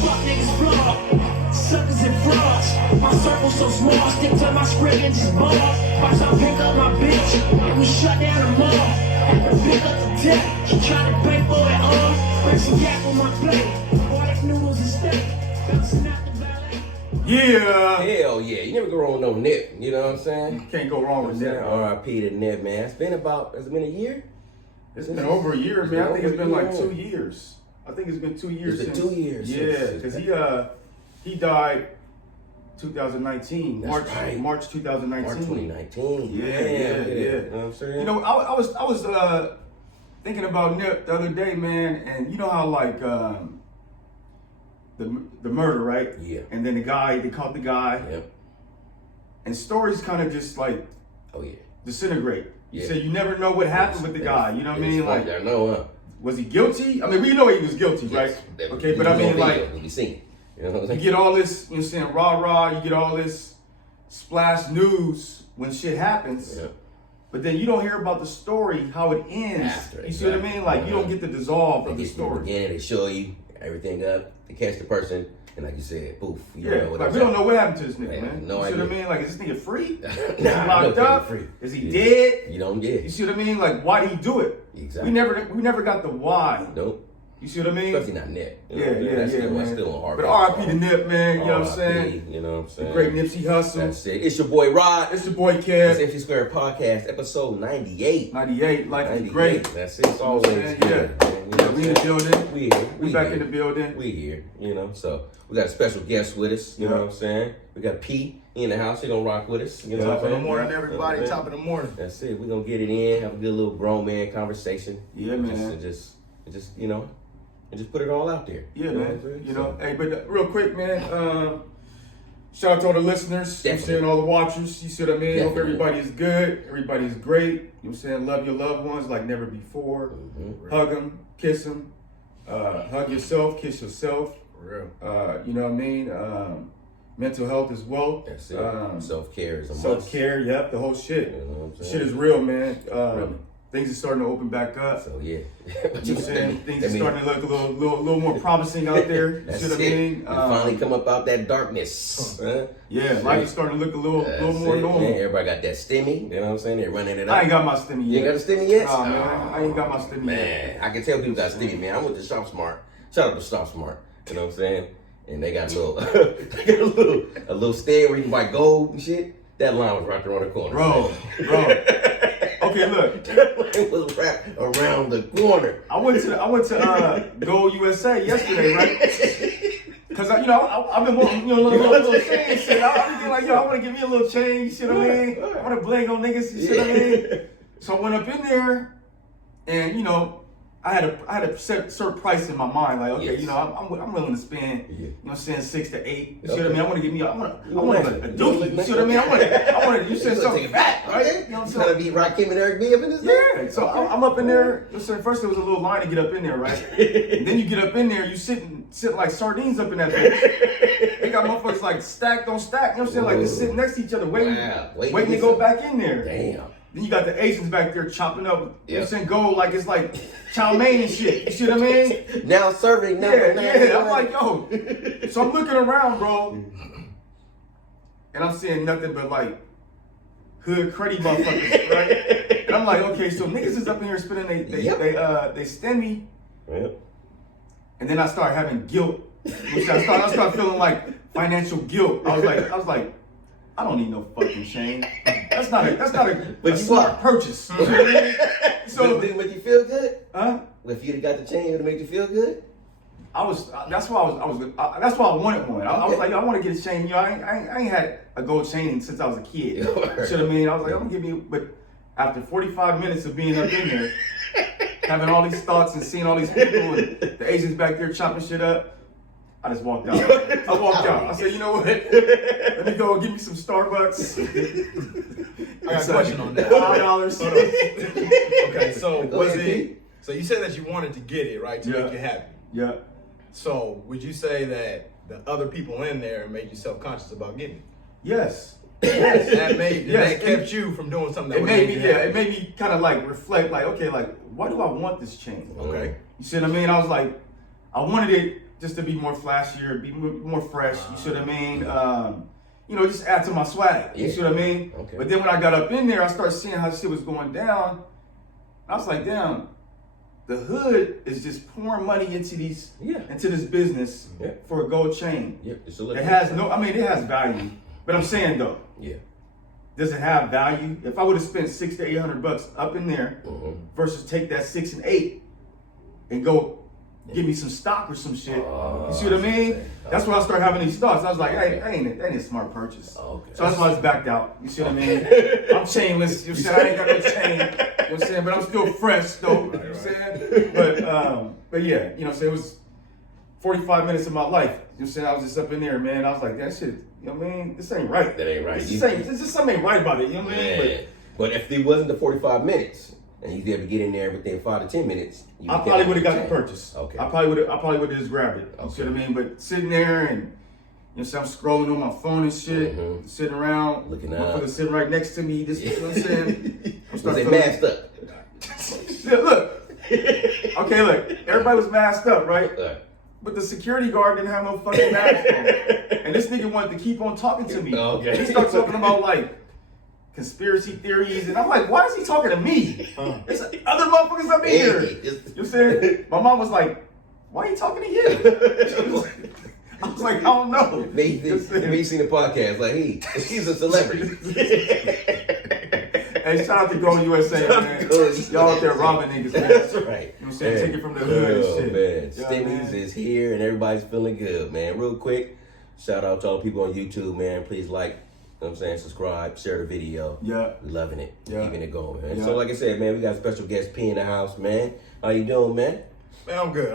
fuck niggas flawed. Suckers and frauds. My circle so small, stick to my script and just ball. Watch I pick up my bitch, and we shut down the mall. Had to pick up the tip, she tried to pay for it all. But she yak on my plate, ordered noodles and steak. Bouncing out the valet. Yeah. Hell yeah. You never go wrong with no Nip. You know what I'm saying? Can't go wrong with that. R.I.P. to Nip, man. Has it been a year? It's been over a year, man. I think it's been over a like year. 2 years. I think it's been 2 years It's been since. 2 years Yeah, since- because he died 2019. That's March right. March 2019. March 2019. Yeah, Damn, yeah. You know what I'm saying? You know, I was thinking about Nip the other day, man, and you know how like the murder, right? Yeah. And then they caught the guy, Yep. and stories kind of just like Oh yeah. disintegrate. You Yeah. say you never know what happened with the guy. You know what I mean? Like, I know, huh? was he guilty? I mean, we know he was guilty, right? Yes. Okay, but I mean, like, we seen it. You know what I'm you saying? get all this, you know what I'm saying, rah-rah, you get all this splash news when shit happens, Yeah. but then you don't hear about the story, how it ends. After, you see what I mean? Like, you don't get the dissolve of the They get story. again. They show you everything up. They catch the person, and like you said, poof. You Yeah, don't know what like, else we don't know happened. what happened to this nigga, Man, man. no You see what I idea. mean? Like, is this nigga free? Is he Nah, locked no up? free. Is he Yeah. dead? You don't You get. see what I mean? Like, why did he do it? Exactly. We never got the why. Nope. You see what I mean? Especially not Nip. You know Yeah, what I'm saying? yeah, That's yeah, still, man. still on But R.I.P. to Nip, man. You know what I'm saying? R.I.P., You know what I'm The saying? great Nipsey Hussle. That's it. It's your boy Rod. It's your boy It's Kev. Empty Square Podcast, episode 98. 98, life is 98. great. That's it. It's always saying? good. Yeah. Man. You know Yeah, what we I'm in the saying? building. We here. We back here. in the building. We here, you know. So we got a special guest with us. You know Yeah. what I'm saying? We got P in the house. He gonna rock with us. You know Top what of I'm the saying? Morning, Yeah. everybody. Yeah. Top of the morning. That's it. We gonna get it in. Have a good little grown man conversation. Yeah, man. And just you know, and just put it all out there. Yeah, You know what man. I'm saying? You know, So, hey, but real quick, man. Shout out to all the listeners. You know what I'm Definitely. saying? All the watchers. You see what I mean? Hope Definitely. everybody is good. Everybody's great. You know what I'm saying? Love your loved ones like never before. mhm. Hug them, kiss them. Hug yourself, kiss yourself. For real. You know what I mean? Mental health as well. That's it. Self care is a must. Self-care, yep, the whole shit. You know what I'm saying? Shit is real, man. Really. Things are starting to open back up. So yeah. You know what I'm saying? Things are I mean, starting to look a little more promising out there. You That's see what I it. mean? We finally come up out that darkness. Huh? Yeah, life is starting to look a little That's more it, normal. man. Everybody got that stimmy. You know what I'm saying? They're running it up. I ain't got my stimmy You yet. ain't got a stimmy yet? Nah, man, I ain't got my stimmy yet. Man, I can tell people got stimmy, man. I went to Shop Smart. Shout out to Shop Smart. You know what I'm saying? And they got a little, a little stand where you can buy gold and shit. That line was right there on the corner. Bro. Okay, look. That line was wrapped around the corner. I went to Go USA yesterday, right? Cause I've been wanting, little change shit. I'm thinking like, I want to give me a little change. You know what I mean? I want to bling on niggas. You see what I mean? So I went up in there, and I had a certain price in my mind. Like, okay, Yes. I'm willing to spend, Yeah. you know what I'm saying, 6 to 8. You see Okay. what I mean? I want to give me, I want You a want dookie. You see what I mean? I want to. You said You gonna something take it fat, back, right? are You know what I'm You saying? trying to beat Rakim and Eric B up in this thing? Yeah, so I'm up in there. So first there was a little line to get up in there, right? And then you get up in there, you sit like sardines up in that bitch. They got motherfuckers like stacked on stack. You know what I'm saying? Like just sitting next to each other, waiting Waiting to go back in there. Damn. Then you got the Asians back there chopping up. You know what Yeah. I'm saying? Gold like it's like chow mein and shit. You see what I mean? Now serving. Now Yeah. I'm like, yo. So I'm looking around, bro, and I'm seeing nothing but like hood cruddy motherfuckers, right? And I'm like, okay, so niggas is up in here spending they stem me, Yep. and then I start having guilt, which I start feeling like financial guilt. I was like, I don't need no fucking chain. That's not a But you smart are. purchase. You know what I mean? So did it make you feel good? Huh? If you'd have got the chain, it would have made you feel good? That's why that's why I wanted one. I was like, yo, I want to get a chain. I ain't had a gold chain since I was a kid. You know what I mean? I was like, I'm gonna give me, but after 45 minutes of being up in there, having all these thoughts and seeing all these people and the Asians back there chopping shit up, I just walked out. I walked out. I said, you know what? Let me go give me some Starbucks. I got a question on that. $5. Okay, so Go was ahead, it? So you said that you wanted to get it right to Yeah. make you happy. Yeah. So would you say that the other people in there made you self-conscious about getting it? Yes. That made Yes, that kept you from doing something that It would made make me, you yeah, happy. it made me kind of like reflect, like, okay, like, why do I want this chain? Okay. You see what I mean? I was like, I wanted it just to be more flashier, be more fresh. You see what I mean? You know, just add to my swag. You see what I mean? Okay. But then when I got up in there, I started seeing how shit was going down. I was like, damn, the hood is just pouring money into this business for a gold chain. Yeah, it's a It has it has value. But I'm saying though, does it have value? If I would have spent $600 to $800 up in there versus take that 6 and 8 and go give me some stock or some shit. You see what I mean? That's when I started having these thoughts. I was like, hey, that ain't a smart purchase. Okay. So that's why I was backed out. You see what I mean? I'm chainless. You know what I'm saying? I ain't got no chain. You know what I'm saying? But I'm still fresh though. You know what I'm saying? But yeah, you know what I'm saying? It was 45 minutes of my life. You know what I'm saying? I was just up in there, man. I was like, that shit, you know what I mean? This ain't right. That ain't right. This just something ain't right about it. You know what I mean? But if it wasn't the 45 minutes and he's able to get in there within 5 to 10 minutes, I probably would have got the purchase. Okay. I probably would have just grabbed it. You see what I mean? But sitting there and you know, so I'm scrolling on my phone and shit, sitting around, looking up, motherfucker sitting right next to me. This, you know what I'm saying? Was they masked up? Yeah, look. Okay, look. Everybody was masked up, right? But the security guard didn't have no fucking mask on. And this nigga wanted to keep on talking to me. Okay. He started talking about like conspiracy theories, and I'm like, why is he talking to me? There's other motherfuckers up in here. You know what I'm saying? My mom was like, why are you talking to you? I was like, I don't know. Maybe you seen the podcast, like, hey, she's a celebrity. Hey, shout out to Grown USA, man. Y'all out there robbing niggas, man. That's right. You know what I'm saying? Take it from the hood and shit. Man. Yeah, Stimmies is here and everybody's feeling good, man. Real quick, shout out to all the people on YouTube, man. Please like, you know what I'm saying, subscribe, share the video. Yeah. We're loving it. Yeah. Keeping it going, man. Yeah. So like I said, man, we got special guest P in the house, man. How you doing, man? Man, I'm good.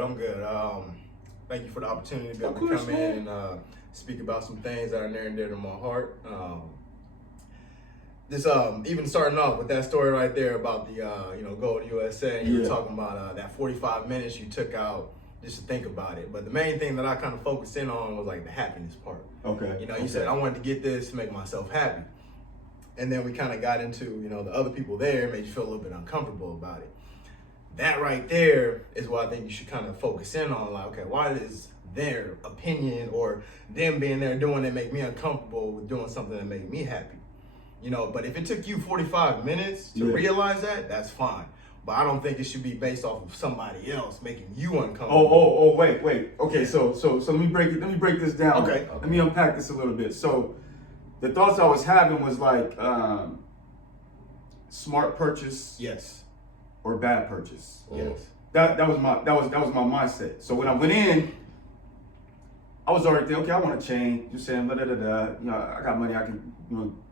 Thank you for the opportunity to be able to come in and speak about some things that are near and dear to my heart. Even starting off with that story right there about the Gold USA, and you were talking about that 45 minutes you took out just to think about it. But the main thing that I kind of focused in on was like the happiness part. Okay. You know, you said I wanted to get this to make myself happy, and then we kind of got into the other people there, made you feel a little bit uncomfortable about it. That right there is what I think you should kind of focus in on. Like, okay, why does their opinion or them being there doing it make me uncomfortable with doing something that made me happy? You know, but if it took you 45 minutes to realize that, that's fine. But I don't think it should be based off of somebody else making you uncomfortable. Wait. Okay, so let me break this down. Okay. Let me unpack this a little bit. So the thoughts I was having was like smart purchase. Yes. Or bad purchase. Yes. That was my mindset. So when I went in, I was already thinking, okay, I want to change. Just saying, You know, I got money, I can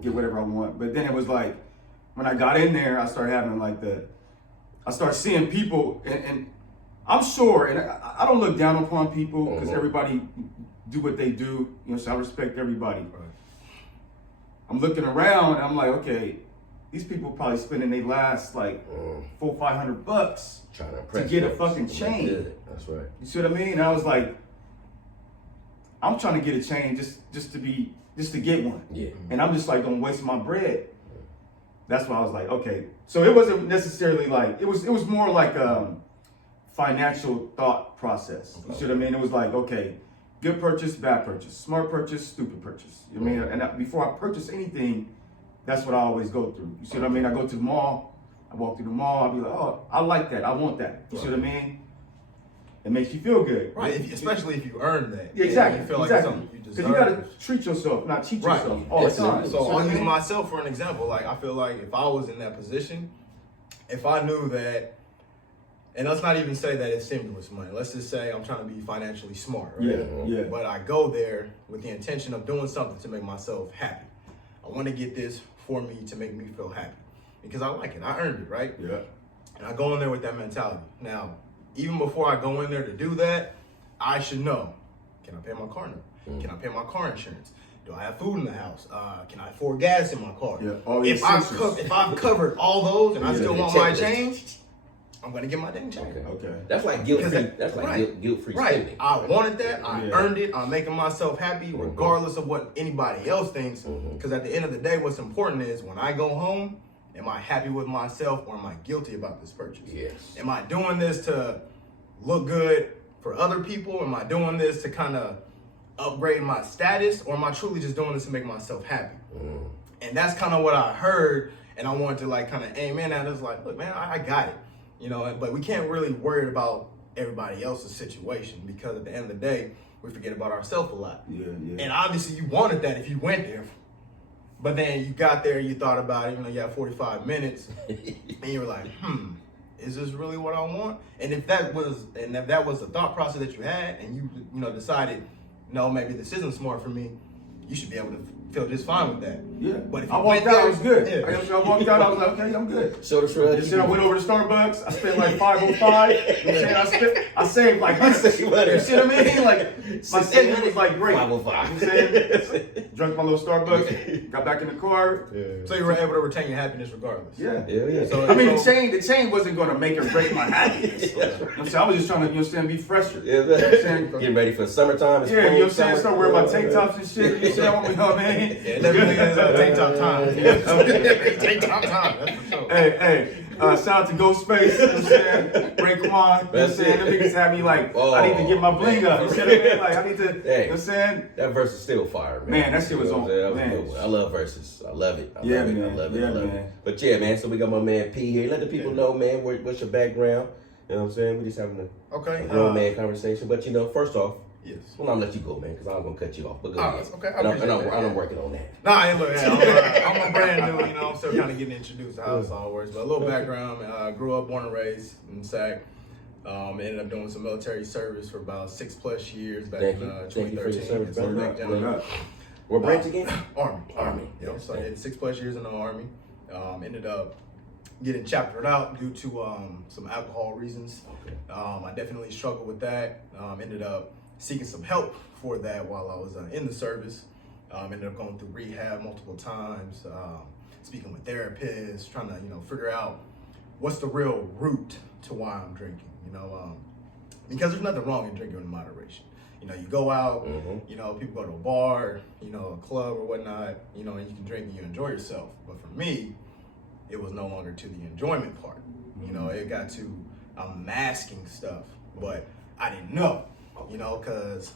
get whatever I want. But then it was like when I got in there, I started having I started seeing people, and I'm sure, and I don't look down upon people because everybody do what they do. You know, so I respect everybody. Right. I'm looking around, and I'm like, okay. These people probably spending their last $400-500 trying to get a fucking chain. That's right. You see what I mean? And I was like, I'm trying to get a chain just to get one. Yeah. And I'm just like gonna waste my bread. That's why I was like, okay. So it wasn't necessarily like it was more like a financial thought process. You see what I mean? It was like, okay, good purchase, bad purchase, smart purchase, stupid purchase. You know what I mean? And before I purchase anything, that's what I always go through. You see what I mean? I go to the mall, I walk through the mall, I'll be like, oh, I like that, I want that. You see what I mean? It makes you feel good. Right, especially if you earn that. Yeah, exactly. You feel like it's something you deserve. Because you gotta treat yourself, not cheat yourself all the time. So I'll use myself for an example. Like, I feel like if I was in that position, if I knew that, and let's not even say that it's stimulus money. Let's just say I'm trying to be financially smart, right? Yeah. But I go there with the intention of doing something to make myself happy. I want to get this for me to make me feel happy because I like it. I earned it, right? Yeah. And I go in there with that mentality. Now, even before I go in there to do that, I should know, can I pay my car note? Can I pay my car insurance? Do I have food in the house? Can I afford gas in my car? Yeah, if I've covered all those and I still want my change, I'm gonna get my dang change. Okay. That's like guilt-free. That's like guilt-free spending. I wanted that. I earned it. I'm making myself happy regardless of what anybody else thinks. Because at the end of the day, what's important is when I go home, am I happy with myself or am I guilty about this purchase? Yes. Am I doing this to look good for other people? Am I doing this to kind of upgrade my status, or am I truly just doing this to make myself happy? And that's kind of what I heard, and I wanted to like kind of aim in at it. It's like, look, man, I got it, you know, but we can't really worry about everybody else's situation, because at the end of the day, we forget about ourselves a lot. Yeah. And obviously you wanted that if you went there, but then you got there, you thought about it, you know, you had 45 minutes, and you were like, is this really what I want? And if that was the thought process that you had, and you know, decided, no, maybe this isn't smart for me, you should be able to feel just fine with that. Yeah. But if I you walked went out, there, I was good. yeah. I walked out, I was like, okay, I'm good. Shoulder shrug. Just said I went over to Starbucks. I spent like $505. You know what I'm saying? I saved like You saved money. You see what I mean? Like my saving was like great. 505. You know what I'm saying? Drunk my little Starbucks. Got back in the car. So you were able to retain your happiness regardless. Yeah. Yeah. So, I mean, the chain wasn't going to make or break my happiness. You know what I'm saying? I was just trying to, you know what I'm saying, be fresher. Yeah, getting ready for summertime. It's Yeah, you know what I'm saying? summer. Start wearing my tank tops and shit. You know what I'm saying? I want me, you know what I mean? Yeah, definitely is tank top time. Tank top time, that's for sure. Hey, shout out to Ghostface, you know what I'm saying? Raekwon, you know what I'm saying? Them niggas had me like, I need to get my bling up. You see what I mean? Like, I need to, you know what I'm saying? That verse is still fire, man. Man, that shit was You know on- what I'm saying? That was man. a good one. I love verses. I love it. I Yeah, love it. man. I love it. Yeah, I love man. it. But yeah, man, so we got my man P here. Let the people know, man, what's your background. You know what I'm saying? We just having Okay. a grown man conversation. But you know, first off, Yes. well, I'm gonna let you go, man, because I was gonna cut you off. But go ahead. Okay, I And appreciate that, I'm yeah. working on that. Nah, hey, look, I'm a brand new, you know, I'm still kind of getting introduced to how this all works. But a little background, grew up, born and raised in Sac. Ended up doing some military service for about 6+ years back Thank in you. Thank you for your 2013. service, So, brother. thank you. Word up. What branch again? Army. Yeah, so I did 6+ years in the Army. Ended up getting chaptered out due to some alcohol reasons. Okay. I definitely struggled with that. Ended up seeking some help for that while I was in the service. Ended up going through rehab multiple times, speaking with therapists, trying to, you know, figure out what's the real root to why I'm drinking, you know, because there's nothing wrong in drinking in moderation. You know, you go out, you know, people go to a bar, you know, a club or whatnot, you know, and you can drink and you enjoy yourself. But for me, it was no longer to the enjoyment part. You know, it got to masking stuff, but I didn't know, you know, because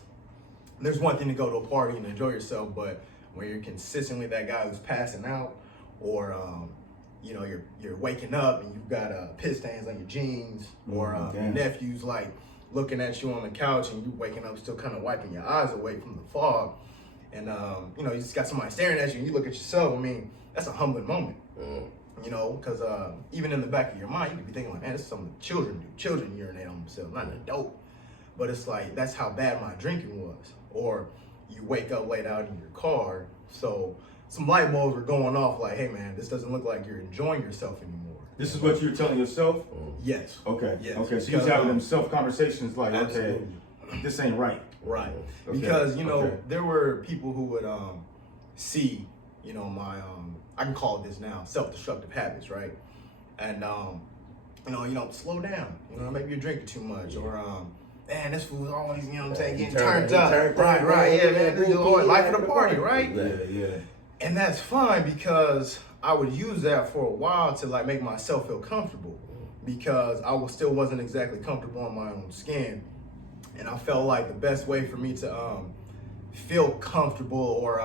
there's one thing to go to a party and enjoy yourself, but when you're consistently that guy who's passing out, or you know, you're waking up and you've got piss stains on your jeans, or your nephew's like looking at you on the couch and you waking up still kind of wiping your eyes away from the fog, and you know, you just got somebody staring at you and you look at yourself. I mean, that's a humbling moment. You know, because even in the back of your mind, you could be thinking like, man, this is something children do. Children urinate on themselves, not an adult. But it's like, that's how bad my drinking was. Or you wake up late out in your car, so some light bulbs are going off like, hey man, this doesn't look like you're enjoying yourself anymore. This is what you're telling yourself? Yes. Okay. Yes. Okay. So you're having them self-conversations like, Absolutely. okay, this ain't right. Right. Okay. Because, you know, Okay. there were people who would see, you know, my, I can call it this now, self-destructive habits, right? And, you know, slow down. You know, maybe you're drinking too much, or, man, this fool's always, you know what I'm saying, getting turned up. Right, yeah, man, this is the life of the party, right? Yeah. And that's fine, because I would use that for a while to like make myself feel comfortable, because I still wasn't exactly comfortable in my own skin. And I felt like the best way for me to feel comfortable, or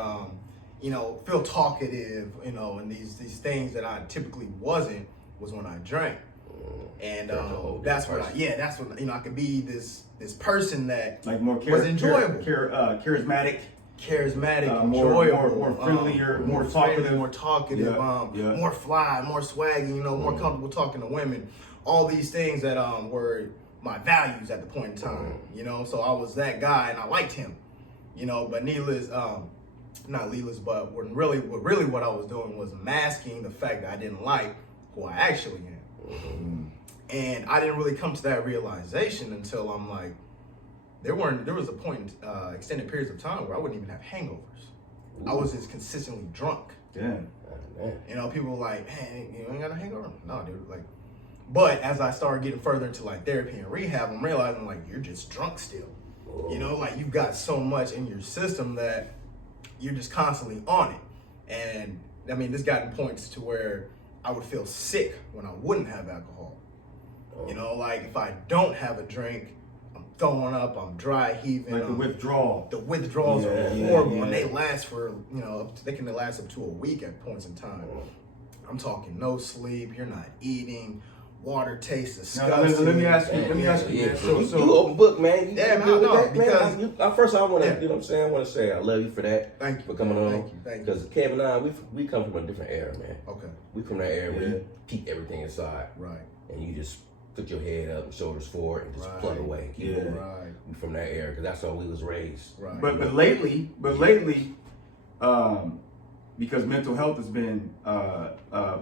you know, feel talkative, you know, and these things that I typically wasn't, was when I drank. And that's what that's what, you know, I could be this person that Like more was enjoyable, charismatic, enjoyable, more friendlier, more talkative. Yeah. more fly, more swaggy, you know, more comfortable talking to women. All these things that were my values at the point in time, you know. So I was that guy, and I liked him, you know. But what I was doing was masking the fact that I didn't like who I actually am. And I didn't really come to that realization until I'm like, there was a point, extended periods of time where I wouldn't even have hangovers. I was just consistently drunk. Damn. You know, people were like, man, you ain't got a hangover? No, dude. Like, but as I started getting further into like therapy and rehab, I'm realizing like, you're just drunk still. You know, like you've got so much in your system that you're just constantly on it. And I mean, this got in points to where I would feel sick when I wouldn't have alcohol. You know, like if I don't have a drink, I'm throwing up, I'm dry heaving. Like the withdrawal. The withdrawals Yeah, are yeah, horrible, yeah. and they last for, they can last up to a week at points in time. I'm talking no sleep, you're not eating, water tastes Now, disgusting. let me ask you. Let me ask you. Yeah, Man. you So open book, man. You Yeah, good man, with no, that, because- man. First, I want to, Yeah. you know what I'm saying? I want to say I love you for that. Thank you. For coming on. Thank you. Because Kevin and I, we come from a different era, man. Okay, We from that era where Yeah. you keep everything inside right, and you just put your head up and shoulders forward and just Right. plug away. Keep Yeah. moving. right, We from that era because that's how we was raised. right. But lately, because mental health has been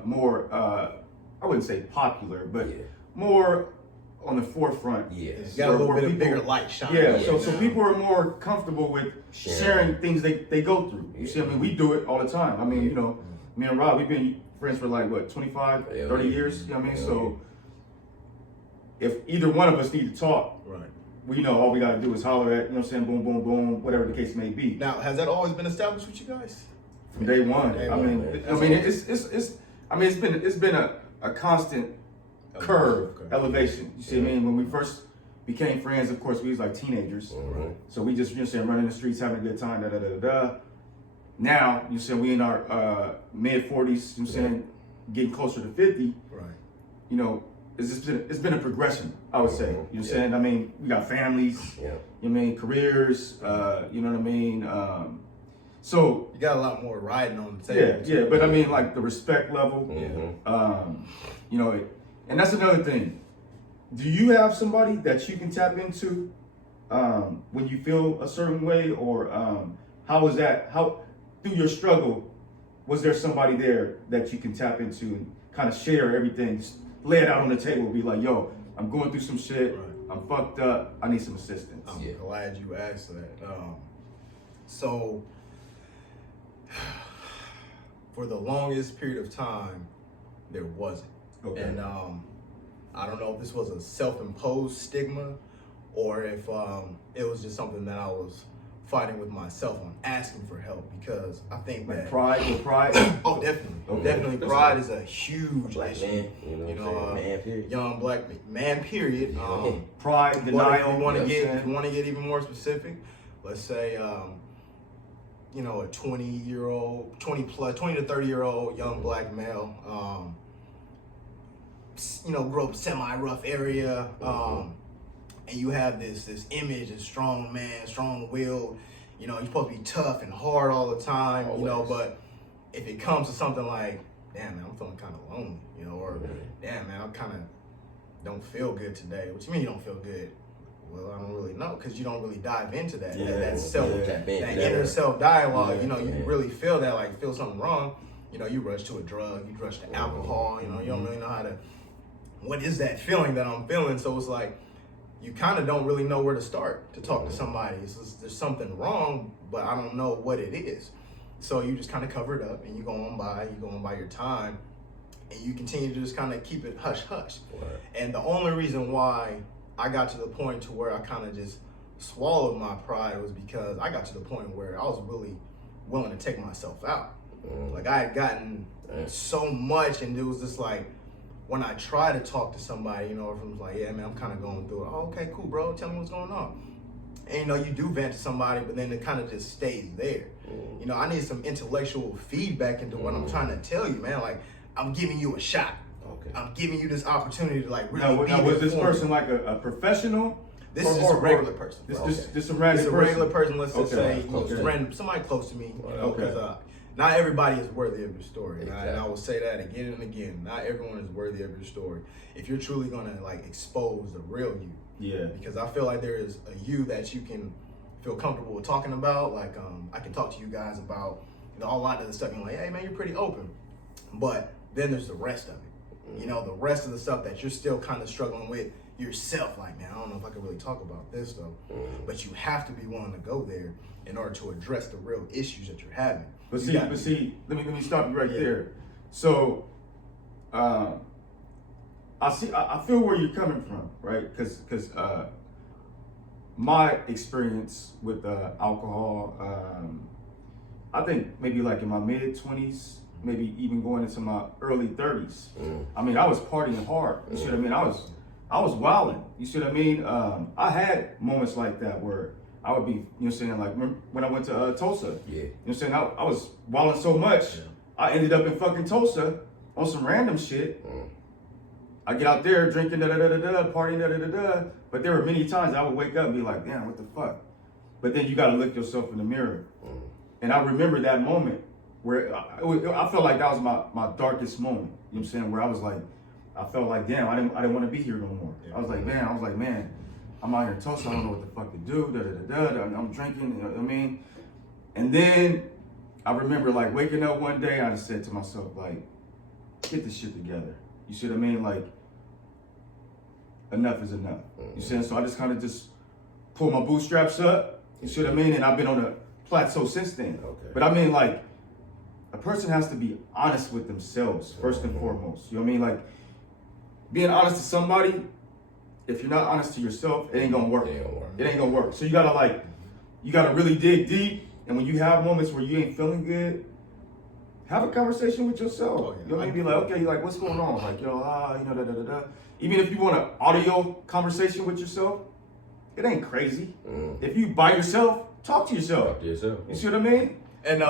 more, I wouldn't say popular, but Yeah. more on the forefront. Yes. You got a little where bit of people- bigger light shining. Yeah, on so it so now. people are more comfortable with sharing things they go through. You see, I mean, we do it all the time. I mean, me and Rob, we've been friends for like what, 25, Yeah, 30 yeah. years. You know what I mean? Yeah. So if either one of us need to talk, Right. we know all we gotta do is holler at, you know what I'm saying, boom, boom, boom, whatever the case may be. Now, has that always been established with you guys? From day one. Day I one, mean, man. it's been a constant curve Okay. elevation. You see what I mean? When we first became friends, of course, we was like teenagers. Mhm. So we just, you know, what I'm saying, running the streets, having a good time, da da da da da. Now, you know, we in our mid 40s, you know, what I'm saying, getting closer to 50. Right. You know, it's been a progression, I would say. You know what I'm Yeah. saying? I mean, we got families, Yeah. you know what I mean, careers, you know what I mean? So You got a lot more riding on the yeah, table. yeah, but I mean, like the respect level, Mhm. you know, and that's another thing. Do you have somebody that you can tap into when you feel a certain way, or how is that? How through your struggle, was there somebody there that you can tap into and kind of share everything, just lay it out on the table, be like, yo, I'm going through some shit, Right. I'm fucked up, I need some assistance. I'm Yeah. glad you asked that. So, for the longest period of time, there wasn't. Okay. And I don't know if this was a self-imposed stigma or if it was just something that I was fighting with myself on asking for help, because I think Like that pride. oh, definitely, Okay. definitely, That's pride right. is a huge Black issue. man, you know what I'm saying? Man, period. Young black man, period. Pride, But denial. if you want to you know what I'm get, saying? if you want to get even more specific, let's say, you know, a 20 to 30 year old young black male, you know, grew up in a semi-rough area, and you have this image of strong man, strong-willed, you know, you're supposed to be tough and hard all the time, you know, Always. but if it comes to something like, damn man, I'm feeling kind of lonely, you know, or damn man, I kind of don't feel good today. What you mean you don't feel good? Well, I don't really know, because you don't really dive into that. Yeah, that self, yeah. that Yeah. inner self dialogue. Yeah, You know, you yeah. really feel that, like feel something wrong. You know, you rush to a drug, you rush to alcohol. You know, you don't really know how to. What is that feeling that I'm feeling? So it's like you kind of don't really know where to start to talk to somebody. It's just, there's something wrong, but I don't know what it is. So you just kind of cover it up and you go on by your time, and you continue to just kind of keep it hush hush. Right. And the only reason why I got to the point to where I kind of just swallowed my pride was because I got to the point where I was really willing to take myself out. Like I had gotten so much, and it was just like when I try to talk to somebody, you know, if I'm like, yeah, man, I'm kind of going through it. Oh, okay, cool, bro. Tell me what's going on. And you know, you do vent to somebody, but then it kind of just stays there. You know, I need some intellectual feedback into what I'm trying to tell you, man. Like, I'm giving you a shot. Okay. I'm giving you this opportunity to like really Now, be was there this for me. person like a professional? This is just a regular person. Just a random It's a person. regular person. Let's just Okay. say Close just to random, somebody close to me. You know, Okay. because not everybody is worthy of your story, and I Exactly. will say that again and again. Not everyone is worthy of your story. If you're truly gonna like expose the real you, Yeah. because I feel like there is a you that you can feel comfortable with talking about. Like I can talk to you guys about a lot of the stuff. You're like, hey man, you're pretty open, but then there's the rest of it. You know, the rest of the stuff that you're still kind of struggling with yourself. Like, man, I don't know if I can really talk about this though. But you have to be willing to go there in order to address the real issues that you're having. But You see, gotta let me stop you right Yeah. there. So, I feel where you're coming from, right? Because my experience with alcohol, I think maybe like in my mid 20s, maybe even going into my early 30s. I mean, I was partying hard. You see what I mean? I was wilding. You see what I mean? I had moments like that where I would be, you know what I'm saying, like when I went to Tulsa. Yeah. You know what I'm saying? I was wilding so much, I ended up in fucking Tulsa on some random shit. I get out there drinking, partying, but there were many times I would wake up and be like, damn, what the fuck? But then you gotta look yourself in the mirror. And I remember that moment where I felt like that was my darkest moment. You know what I'm saying? Where I was like, I felt like, damn, I didn't want to be here no more. I was like, man, I'm out here in Tulsa, I don't know what the fuck to do, I'm drinking, you know what I mean? And then I remember like waking up one day, I just said to myself, like, get this shit together. You see what I mean? Like, enough is enough. You see? So I just kind of just pulled my bootstraps up. You see what I mean? And I've been on a plateau since then. Okay. But I mean, like, a person has to be honest with themselves first and foremost. You know what I mean? Like, being honest to somebody, if you're not honest to yourself, it ain't gonna work. It ain't gonna work. So you gotta really dig deep. And when you have moments where you ain't feeling good, have a conversation with yourself. You know what I mean? Be like, okay, like, what's going on? Like, Even if you want an audio conversation with yourself, it ain't crazy. If you by yourself, talk to yourself. Talk to yourself. You see what I mean? And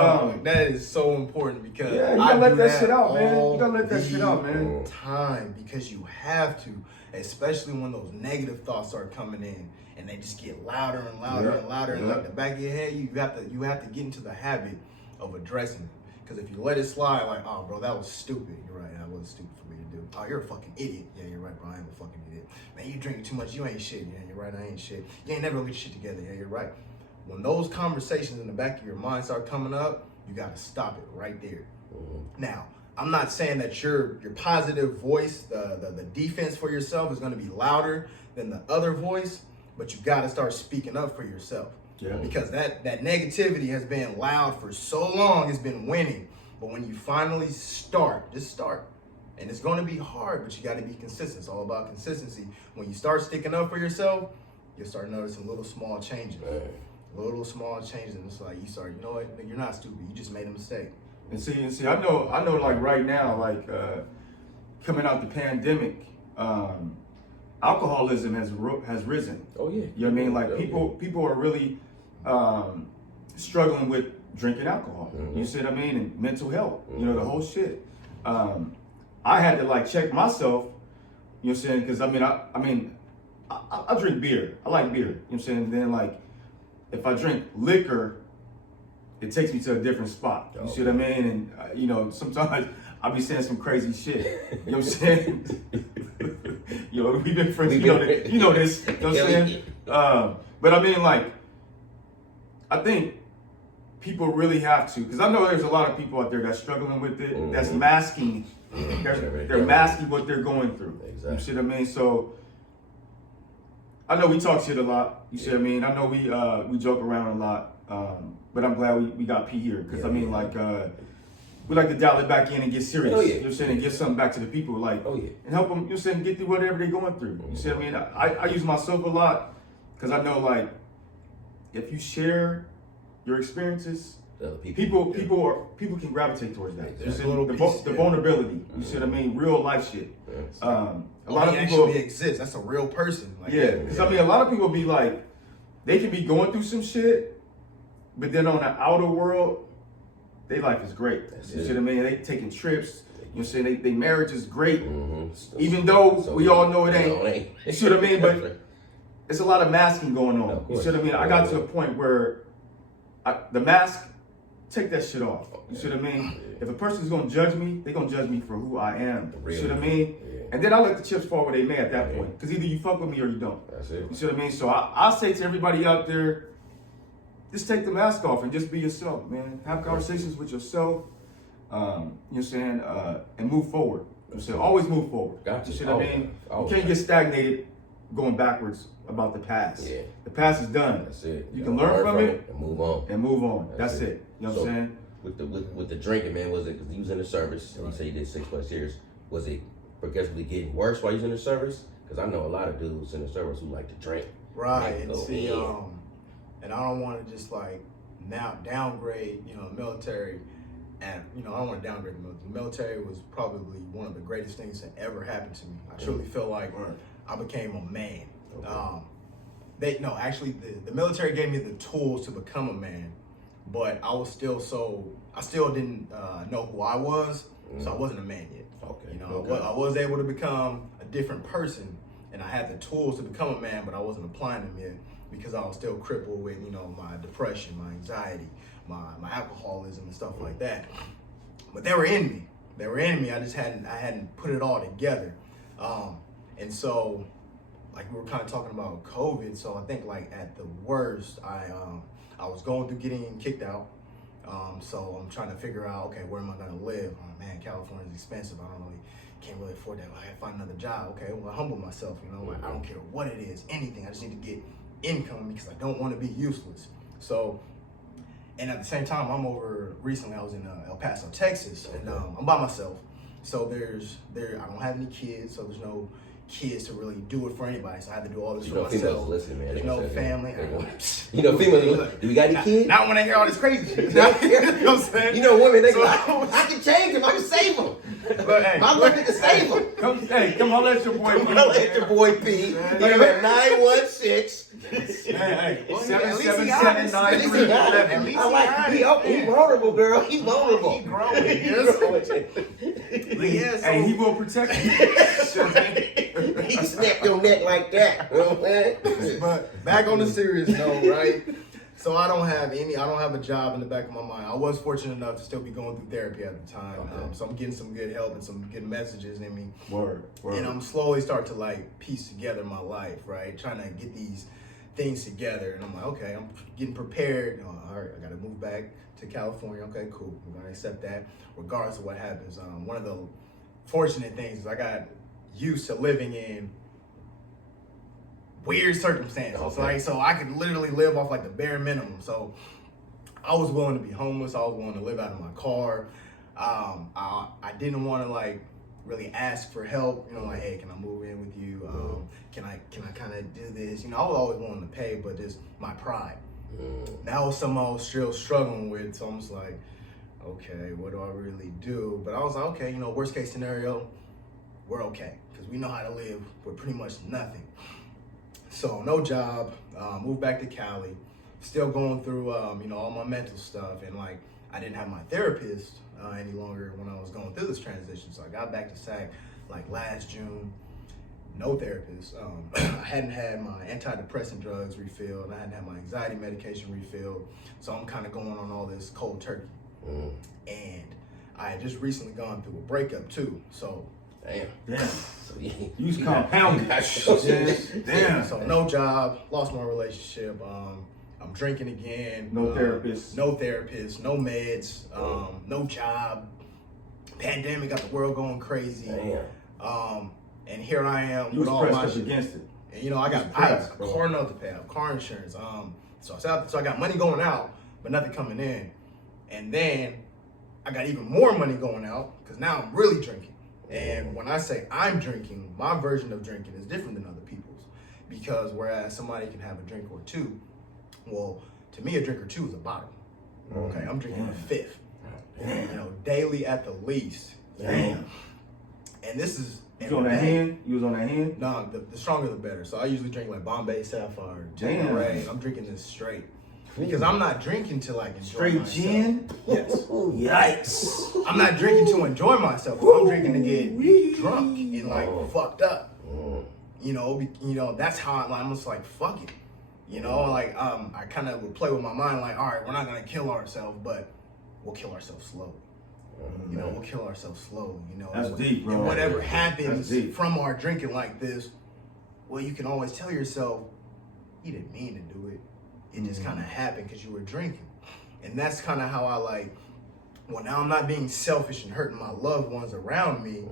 that is so important because yeah, you gotta let that shit out, man. You gotta let that shit out, man. Time, because you have to, especially when those negative thoughts start coming in and they just get louder and louder and louder. And like the back of your head, you have to get into the habit of addressing it. Because if you let it slide, like, oh, bro, that was stupid. You're right, that was stupid for me to do. Oh, you're a fucking idiot. Yeah, you're right, bro. I am a fucking idiot. Man, you drinking too much. You ain't shit. Yeah, you're right. I ain't shit. You ain't never gonna get your shit together. Yeah, you're right. When those conversations in the back of your mind start coming up, you gotta stop it right there. Now, I'm not saying that your positive voice, the defense for yourself is gonna be louder than the other voice, but you gotta start speaking up for yourself. Yeah. Because that negativity has been loud for so long, it's been winning. But when you finally start, just start. And it's gonna be hard, but you gotta be consistent. It's all about consistency. When you start sticking up for yourself, you'll start noticing little small changes. Little small changes, and it's like you start, you know what, you're not stupid, you just made a mistake. And see, I know like right now, like coming out the pandemic, alcoholism has risen. Oh yeah. You know what I mean? Like people are really struggling with drinking alcohol. You see what I mean? And mental health, you know, the whole shit. I had to like check myself, you know what I'm saying? Because I drink beer. I like beer, you know what I'm saying? And then like, if I drink liquor, it takes me to a different spot. You see what I mean? And you know, sometimes I'll be saying some crazy shit. You know what I'm saying? Yo, we've been friends. You know this. You know what I'm saying? But I mean, like, I think people really have to, because I know there's a lot of people out there that's struggling with it, that's masking. They're masking what they're going through. Exactly. You see what I mean? So I know we talk shit a lot. You see what I mean? I know we joke around a lot. But I'm glad we got P here, because I mean, like, we like to dial it back in and get serious. Oh, yeah. You know what I'm saying? And get something back to the people, like, and help them, you know what I'm saying, get through whatever they're going through. You see what I mean? I use myself a lot, because I know, like, if you share your experiences, people can gravitate towards that. Exactly. You see, the vulnerability. You see what I mean? Real life shit. A lot of people actually exist. That's a real person. Like, because I mean, a lot of people be like, they can be going through some shit, but then on the outer world, their life is great. You see what I mean? They taking trips. You know what I'm saying? They marriage is great. Even though we all know it ain't. You see what I mean? But it's a lot of masking going on. You see what I mean? I got to a point where the mask, take that shit off. You see what I mean? If a person's gonna judge me, they're gonna judge me for who I am. You see what I mean? And then I let the chips fall where they may at that point. Because either you fuck with me or you don't. That's it. You see what I mean? So I say to everybody out there, just take the mask off and just be yourself, man. Have conversations with yourself, you know what I'm saying, and move forward. You know what I'm saying? Always move forward. Gotcha. You see what I mean? You can't get stagnated going backwards about the past. The past is done. That's it. You can learn from it and move on. That's it. You know what I'm saying? With the drinking, man, was it because you was in the service and you say you did 6+ years? Was it progressively getting worse while you was in the service? Because I know a lot of dudes in the service who like to drink. Right. And see, and I don't want to just like now downgrade, you know, military. And, you know, I don't want to downgrade the military. The military was probably one of the greatest things that ever happened to me. I truly feel like I became a man. Okay. The military gave me the tools to become a man, but I still didn't know who I was, so I wasn't a man yet. Okay. You know, Okay. I was able to become a different person, and I had the tools to become a man, but I wasn't applying them yet because I was still crippled with, you know, my depression, my anxiety, my alcoholism and stuff like that. But they were in me. They were in me. I hadn't put it all together. And so, like we were kind of talking about COVID. So I think like at the worst, I was going through getting kicked out. So I'm trying to figure out, okay, where am I gonna live? Oh, man, California's expensive. Can't really afford that. I gotta find another job. Okay, well, I humble myself. You know, like I don't care what it is, anything. I just need to get income because I don't want to be useless. So. And at the same time, recently I was in El Paso, Texas, and I'm by myself. So I don't have any kids, so there's no kids to really do it for anybody. So I had to do all this for myself. Females listen, man. There's no family. You know, females, do we got any kids? Not when I hear all this crazy shit. You know what I'm saying? You know, women, they So- go, I can change them, I can save them. But, hey, My looking to save them. Come on, let your boy. Come on, let your boy P. He at 916. Hey, Well, seven at least seven he seven honest. nine At least three. he got it. At least I he like honest, he man. vulnerable, girl. He vulnerable. He growing, He yes. growing. But yeah, so, Hey, he will protect you. He can snap your neck like that. You know what I'm saying? But back on the serious note, right? So I don't have a job in the back of my mind. I was fortunate enough to still be going through therapy at the time. Okay. So I'm getting some good help and some good messages in me. Word. And I'm slowly starting to like piece together my life, right? Trying to get these things together. And I'm like, okay, I'm getting prepared. All right, I got to move back to California. Okay, cool. We're going to accept that regardless of what happens. One of the fortunate things is I got used to living in weird circumstances. Okay. Like, so I could literally live off like the bare minimum. So I was willing to be homeless. I was willing to live out of my car. I didn't want to like really ask for help. You know, like, hey, can I move in with you? Can I kind of do this? You know, I was always willing to pay, but just my pride. That was something I was still struggling with. So I'm just like, okay, what do I really do? But I was like, okay, you know, worst case scenario, we're okay because we know how to live with pretty much nothing. So no job, moved back to Cali, still going through, you know, all my mental stuff. And like, I didn't have my therapist any longer when I was going through this transition. So I got back to SAC like last June, no therapist. I hadn't had my antidepressant drugs refilled. I hadn't had my anxiety medication refilled. So I'm kind of going on all this cold turkey. And I had just recently gone through a breakup too. So Damn. So You was compounding. damn. So no job, lost my relationship. I'm drinking again. No therapist. No therapist. No meds. No job. Pandemic got the world going crazy. Damn. And here I am You with was all pressed my up shit. against it. And you know, I have pressed, a bro. car note to pay, I have car insurance. So I got money going out, but nothing coming in. And then I got even more money going out because now I'm really drinking. And when I say I'm drinking, my version of drinking is different than other people's. Because whereas somebody can have a drink or two, well, to me, a drink or two is a bottle. Okay, I'm drinking a fifth. You know, daily at the least. Damn. And this is... You was on that hand? You was on that hand? No, the stronger the better. So I usually drink like Bombay Sapphire, Damn. Tanqueray. I'm drinking this straight. Because I'm not drinking to like enjoy Straight myself. gin? Yes. Yikes. I'm not drinking to enjoy myself. I'm drinking to get drunk and like fucked up. You know, that's how I'm just like, fuck it. You know, like I kind of would play with my mind like, all right, we're not gonna kill ourselves, but we'll kill ourselves slowly. You know, we'll kill ourselves slowly. You know, That's deep, bro. And whatever That's happens deep. from our drinking like this, well, you can always tell yourself, you didn't mean to do it. It just kind of happened because you were drinking. And that's kind of how I like, well, now I'm not being selfish and hurting my loved ones around me,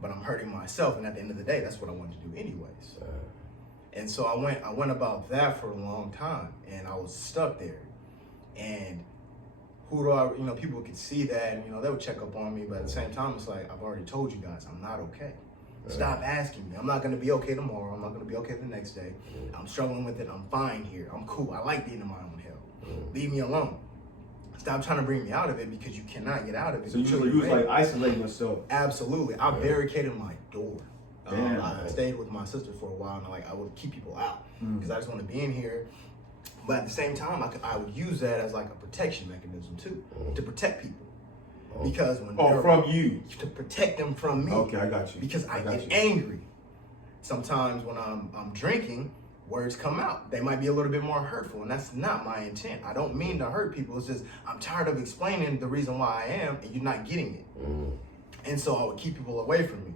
but I'm hurting myself. And at the end of the day, that's what I wanted to do anyways. And so I went about that for a long time, and I was stuck there. And people could see that, and, you know, they would check up on me, but at the same time, it's like, I've already told you guys, I'm not okay. Stop asking me. I'm not going to be okay tomorrow. I'm not going to be okay the next day. I'm struggling with it. I'm fine here. I'm cool. I like being in my own hell. Leave me alone. Stop trying to bring me out of it because you cannot get out of it. So you until was you're like ready. isolating yourself. Absolutely. I barricaded my door. Damn. I stayed with my sister for a while, and I would keep people out because I just want to be in here. But at the same time, I would use that as like a protection mechanism too, to protect people. Because when from you, to protect them from me. Okay, I got you. Because I get angry. Sometimes when I'm drinking, words come out. They might be a little bit more hurtful, and that's not my intent. I don't mean to hurt people. It's just I'm tired of explaining the reason why I am, and you're not getting it. And so I would keep people away from me,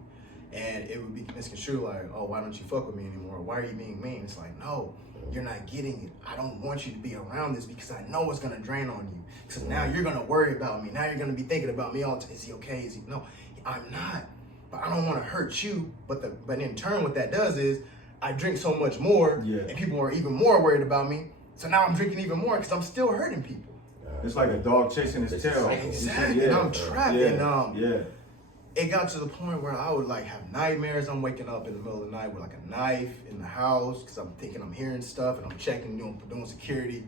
and it would be misconstrued like, oh, why don't you fuck with me anymore? Why are you being mean? It's like, no, you're not getting it. I don't want you to be around this because I know it's gonna drain on you. Because now you're gonna worry about me. Now you're gonna be thinking about me all the time. Is he okay? Is he? No, I'm not. But I don't want to hurt you. But in turn, what that does is I drink so much more, and people are even more worried about me. So now I'm drinking even more because I'm still hurting people. It's like a dog chasing his tail. Exactly. And I'm trapped. And it got to the point where I would like have nightmares. I'm waking up in the middle of the night with like a knife in the house because I'm thinking I'm hearing stuff and I'm checking, doing security.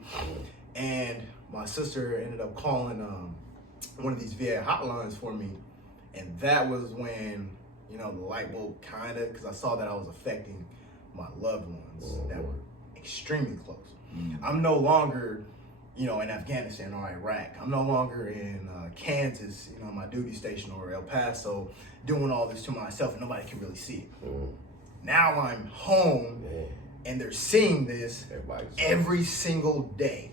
And my sister ended up calling one of these VA hotlines for me. And that was when, the light bulb because I saw that I was affecting my loved ones that were extremely close. I'm no longer, in Afghanistan or Iraq. I'm no longer in Kansas, my duty station, or El Paso, doing all this to myself and nobody can really see it. Now I'm home and they're seeing this every single day.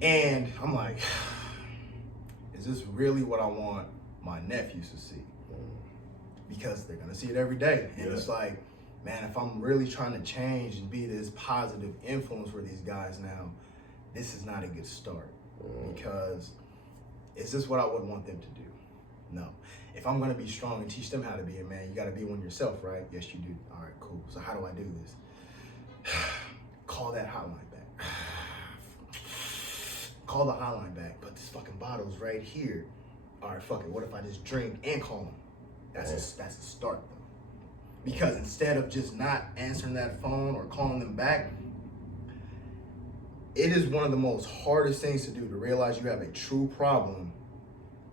And I'm like, is this really what I want my nephews to see? Because they're gonna see it every day. And it's like, man, if I'm really trying to change and be this positive influence for these guys now, this is not a good start. Because is this what I would want them to do? No. If I'm gonna be strong and teach them how to be a man, you gotta be one yourself, right? Yes, you do. All right, cool. So how do I do this? Call that hotline back. Call the hotline back. But this fucking bottle's right here. All right, fuck it. What if I just drink and call them? That's a start, though. Because instead of just not answering that phone or calling them back, it is one of the most hardest things to do, to realize you have a true problem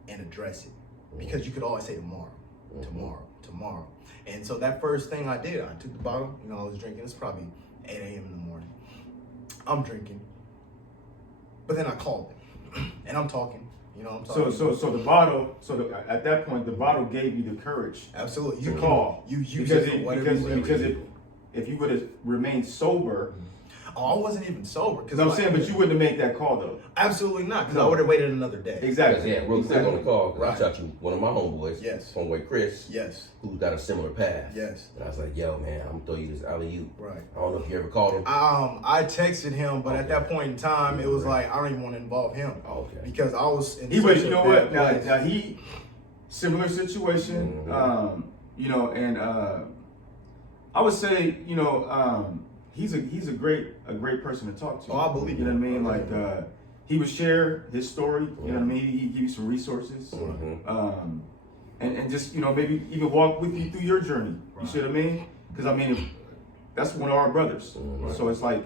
and address it. Because you could always say tomorrow. And so that first thing I did, I took the bottle, I was drinking. It's probably 8 a.m. in the morning. I'm drinking. But then I called them. And I'm talking. I'm talking. So the bottle. At that point, the bottle gave you the courage. Absolutely. To call. You because if you would have remained sober. Oh, I wasn't even sober. Because I'm saying, but you wouldn't have made that call though. Absolutely not. Because I would have waited another day. Exactly. Yeah, real quick on the call. Because I shot you one of my homeboys. Yes. Homeboy Chris. Yes. Who's got a similar path. Yes. And I was like, yo, man, I'm gonna throw you this alley-oop. Right. I don't know if you ever called him. I texted him, but at that point in time, it was like I don't even want to involve him. Okay. Because I was in He was, you know what? place. Now he similar situation. And I would say, he's a great person to talk to. Oh, I believe you know what I mean. Okay. He would share his story. You know what I mean. He give you some resources. And just maybe even walk with you through your journey. You see what I mean? Because that's one of our brothers. So it's like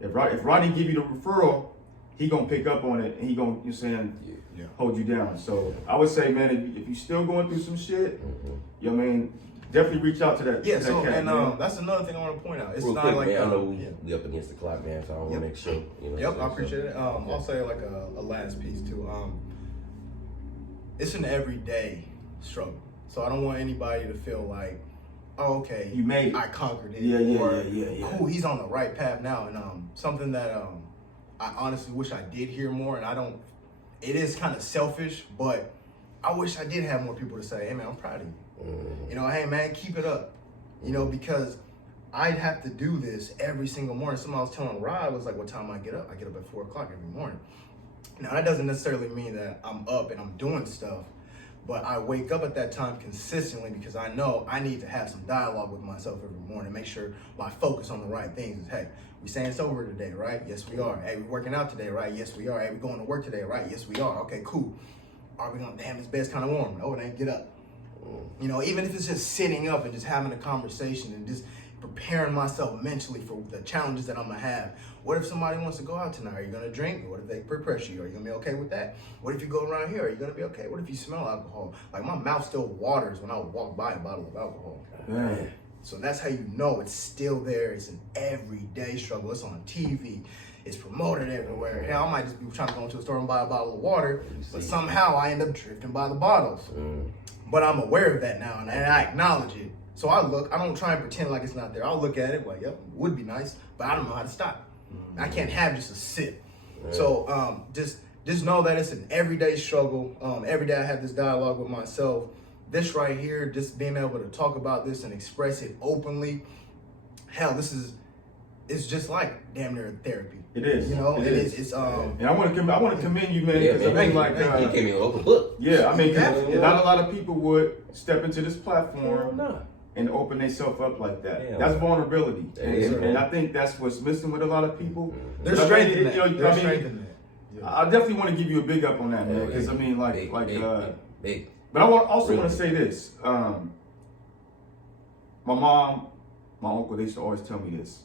if Rodney give you the referral, he gonna pick up on it and he gonna hold you down. So I would say, man, if you still going through some shit, definitely reach out to that. Yeah, to so that cat, and man. that's another thing I want to point out. It's Real not quick, like man, I know we up against the clock, man, so I want to make sure. I appreciate it. I'll say like a last piece too. It's an everyday struggle, so I don't want anybody to feel like, oh, okay, You made it. I conquered it. Yeah. Cool, he's on the right path now. And something that I honestly wish I did hear more, and I don't. It is kind of selfish, but I wish I did have more people to say, hey man, I'm proud of you. Hey man, keep it up. Because I'd have to do this every single morning. Somebody was telling Rod, was like, what time I get up? I get up at 4 o'clock every morning. Now that doesn't necessarily mean that I'm up and I'm doing stuff, but I wake up at that time consistently because I know I need to have some dialogue with myself every morning, make sure my focus on the right things is, hey, we staying sober today, right? Yes, we are. Hey, we working out today, right? Yes, we are. Hey, we going to work today, right? Yes, we are. Okay, cool. Are we going, damn, this bed's kind of warm. No, it ain't, get up. Even if it's just sitting up and just having a conversation and just preparing myself mentally for the challenges that I'm gonna have. What if somebody wants to go out tonight? Are you gonna drink? What if they peer pressure you? Are you gonna be okay with that? What if you go around here? Are you gonna be okay? What if you smell alcohol? Like my mouth still waters when I walk by a bottle of alcohol. Man. So that's how you know it's still there. It's an everyday struggle. It's on TV. It's promoted everywhere. Hell, I might just be trying to go into a store and buy a bottle of water, but somehow I end up drifting by the bottles. But I'm aware of that now, and I acknowledge it. So I don't try and pretend like it's not there. I'll look at it like, yep, it would be nice, but I don't know how to stop. I can't have just a sip. So just know that it's an everyday struggle. Every day I have this dialogue with myself. This right here, just being able to talk about this and express it openly. Hell, it's just like damn near therapy. It is. You know, it is. It's And I want to commend you, man. Yeah, Because man. I mean, like, you came in with an open book. yeah, I mean, 'cause Yeah. not a lot of people would step into this platform Nah. and open themselves up like that. Yeah. That's vulnerability, is, and man. I think that's what's missing with a lot of people. There's But I strength mean, in that. you know, There's I mean, strength in that. Yeah. I definitely want to give you a big up on that, man. Yeah, Because I mean, Big. but I also Really? want to say this. My mom, my uncle, they used to always tell me this: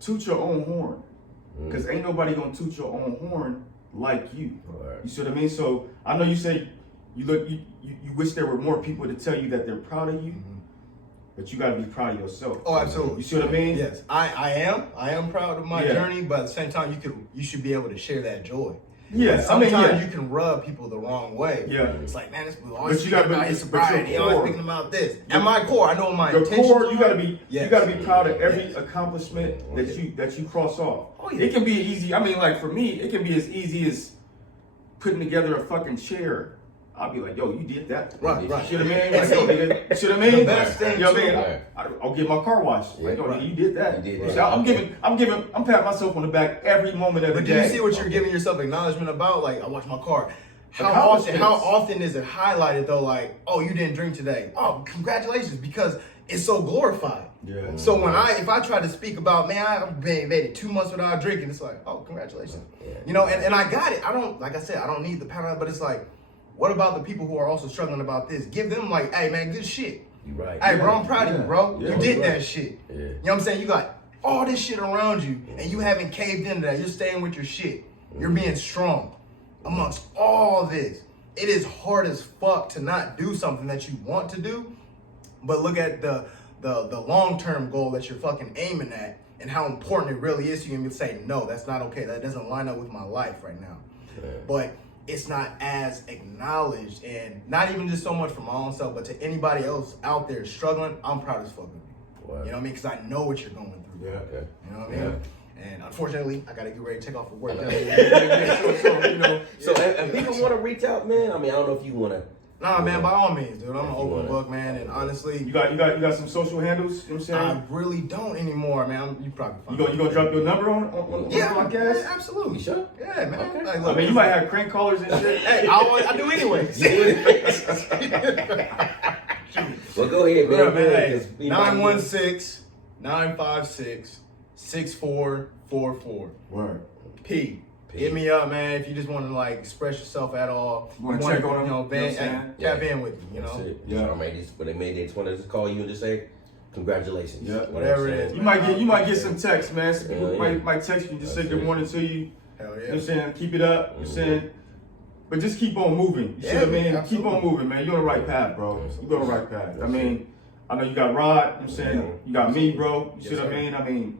toot your own horn, because ain't nobody gonna toot your own horn like you. Right. You see what I mean? So I know you say you wish there were more people to tell you that they're proud of you, but you got to be proud of yourself. Oh, absolutely. You see what I mean? Yes, I am proud of my Yeah. journey, but at the same time, you should be able to share that joy. Yeah. Sometimes I mean, yeah. you can rub people the wrong way. Yeah. It's like, man, this dude always But you speaking gotta- about his but your sobriety, always core- speaking about this. At my core, I know my Your intentions. core, are you gotta right. be Yes. you gotta be proud of every Yes. accomplishment that you cross off. Oh, yeah. It can be easy. I mean, like for me, it can be as easy as putting together a fucking chair. I'll be like, yo, you did that. Right. You see what I mean? And Like, see, yo, nigga, you see what I mean? the best thing you know what I mean? too- I'll get my car washed. Like, yo, Yeah. nigga, you did that. You did that. So I'm patting myself on the back every moment of the But do day. you see what you're giving yourself acknowledgement about? Like, I watch my car. How Accomplishments. often is it highlighted though? Like, oh, you didn't drink today. Oh, congratulations, because it's so glorified. Yeah. So if I try to speak about, man, I've made it 2 months without drinking, it's like, oh, congratulations. Yeah. You know, and I got it. I don't, like I said, I don't need the pound, but it's like, what about the people who are also struggling about this? Give them like, hey man, good shit. You right. Hey bro, I'm proud of you, bro. Yeah. You did Right. that shit. Yeah. You know what I'm saying? You got all this shit around you and you haven't caved into that. You're staying with your shit. You're being strong amongst all this. It is hard as fuck to not do something that you want to do, but look at the long-term goal that you're fucking aiming at and how important it really is to you, and you say, no, that's not okay. That doesn't line up with my life right now. Yeah. But it's not as acknowledged, and not even just so much for my own self, but to anybody else out there struggling, I'm proud as fuck of you. Wow. You know what I mean? Because I know what you're going through. Yeah. Okay. You know what I mean? And unfortunately, I gotta get ready to take off for work. So, you know, So if people want to reach out, man, I mean, I don't know if you want to. Nah, man, by all means, dude. I'm an If you open wanna- book, man, and honestly, you got some social handles. You know what I'm I saying? really don't anymore, man. You probably You find gonna drop your number on the yeah, podcast? yeah, absolutely. You sure? Yeah, man. Okay. Like, I look, mean, you might have crank callers and shit. Hey, I do anyways. Well, go ahead, man. Yeah, man. Hey, 'cause anybody- 916-956-6444. Word. P. P. Hit me up, man, if you just want to like express yourself at all. You wanna wanna, check on them, you know, you know what I'm saying? tap in with me, you That's know. it. Yeah. So I mean, when they just want to just call you and just say, congratulations. Yeah. You know what Whatever I'm it saying? is. You might get some texts, man. Some people Yeah, yeah. might text you and just say That's good it. morning to you. Hell You know what yeah. I'm saying? Keep it up. You know what I'm saying? But just keep on moving. You see Yeah, what I mean? man, Keep absolutely. on moving, man. You're on the right path, bro. You're on the right path. I mean, I know you got Rod, you know what I'm saying? You got me, bro. You see Yes, what I sir. mean? I mean,